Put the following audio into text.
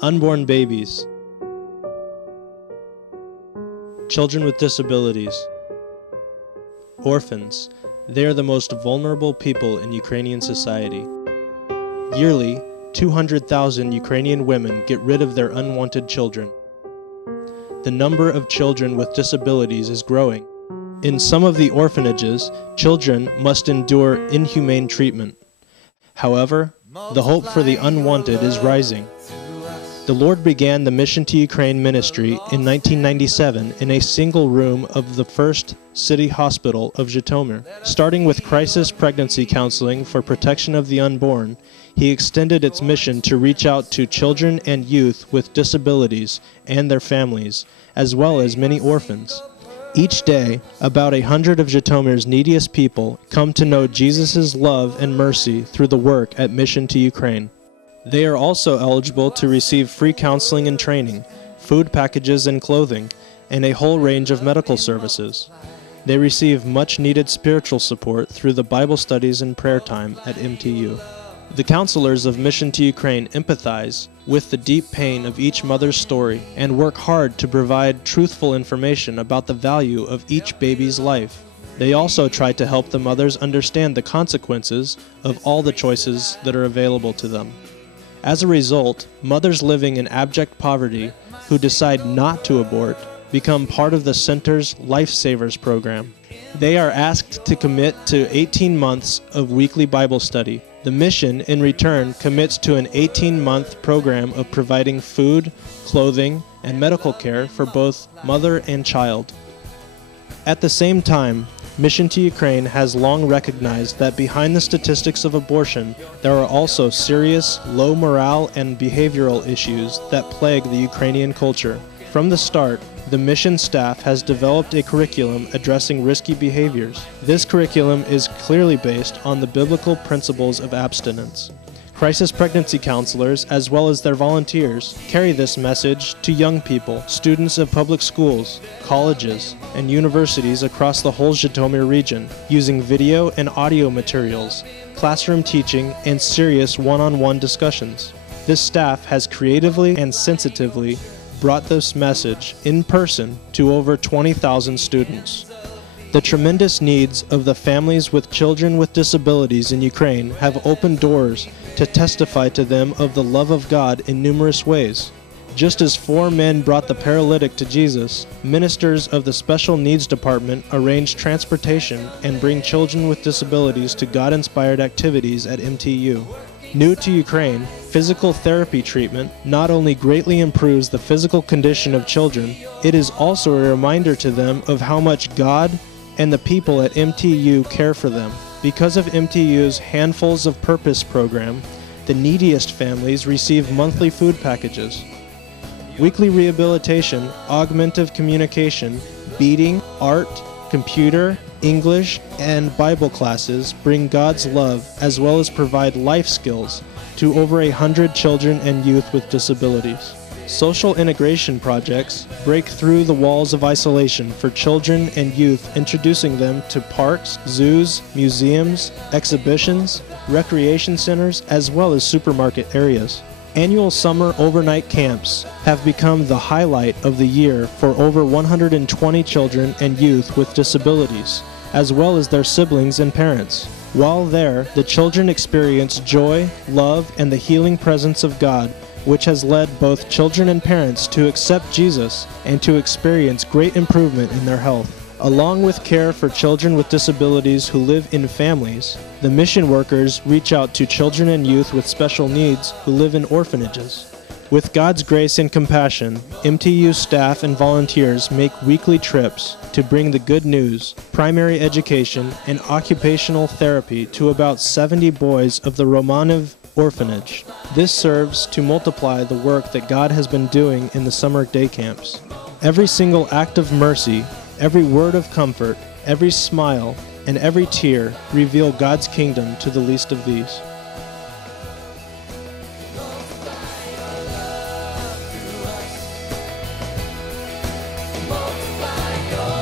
unborn babies, children with disabilities, orphans. They are the most vulnerable people in Ukrainian society. Yearly, 200,000 Ukrainian women get rid of their unwanted children. The number of children with disabilities is growing. In some of the orphanages, children must endure inhumane treatment. However, the hope for the unwanted is rising. The Lord began the Mission to Ukraine ministry in 1997 in a single room of the First City Hospital of Zhytomyr. Starting with crisis pregnancy counseling for protection of the unborn, He extended its mission to reach out to children and youth with disabilities and their families, as well as many orphans. Each day, about 100 of Zhytomyr's neediest people come to know Jesus' love and mercy through the work at Mission to Ukraine. They are also eligible to receive free counseling and training, food packages and clothing, and a whole range of medical services. They receive much-needed spiritual support through the Bible studies and prayer time at MTU. The counselors of Mission to Ukraine empathize with the deep pain of each mother's story and work hard to provide truthful information about the value of each baby's life. They also try to help the mothers understand the consequences of all the choices that are available to them. As a result, mothers living in abject poverty who decide not to abort become part of the center's Lifesavers program. They are asked to commit to 18 months of weekly Bible study. The mission, in return, commits to an 18-month program of providing food, clothing, and medical care for both mother and child. At the same time, Mission to Ukraine has long recognized that behind the statistics of abortion, there are also serious, low morale and behavioral issues that plague the Ukrainian culture. From the start, the mission staff has developed a curriculum addressing risky behaviors. This curriculum is clearly based on the biblical principles of abstinence. Crisis pregnancy counselors, as well as their volunteers, carry this message to young people, students of public schools, colleges, and universities across the whole Zhytomyr region, using video and audio materials, classroom teaching, and serious one-on-one discussions. This staff has creatively and sensitively brought this message in person to over 20,000 students. The tremendous needs of the families with children with disabilities in Ukraine have opened doors to testify to them of the love of God in numerous ways. Just as 4 men brought the paralytic to Jesus, ministers of the Special Needs Department arrange transportation and bring children with disabilities to God-inspired activities at MTU. New to Ukraine, physical therapy treatment not only greatly improves the physical condition of children, it is also a reminder to them of how much God and the people at MTU care for them. Because of MTU's Handfuls of Purpose program, the neediest families receive monthly food packages. Weekly rehabilitation, augmentative communication, beading, art, computer, English, and Bible classes bring God's love as well as provide life skills to over 100 children and youth with disabilities. Social integration projects break through the walls of isolation for children and youth, introducing them to parks, zoos, museums, exhibitions, recreation centers, as well as supermarket areas. Annual summer overnight camps have become the highlight of the year for over 120 children and youth with disabilities, as well as their siblings and parents. While there, the children experience joy, love, and the healing presence of God, which has led both children and parents to accept Jesus and to experience great improvement in their health. Along with care for children with disabilities who live in families, the mission workers reach out to children and youth with special needs who live in orphanages. With God's grace and compassion, MTU staff and volunteers make weekly trips to bring the good news, primary education, and occupational therapy to about 70 boys of the Romanov orphanage. This serves to multiply the work that God has been doing in the summer day camps. Every single act of mercy, every word of comfort, every smile, and every tear reveal God's kingdom to the least of these. Multiply your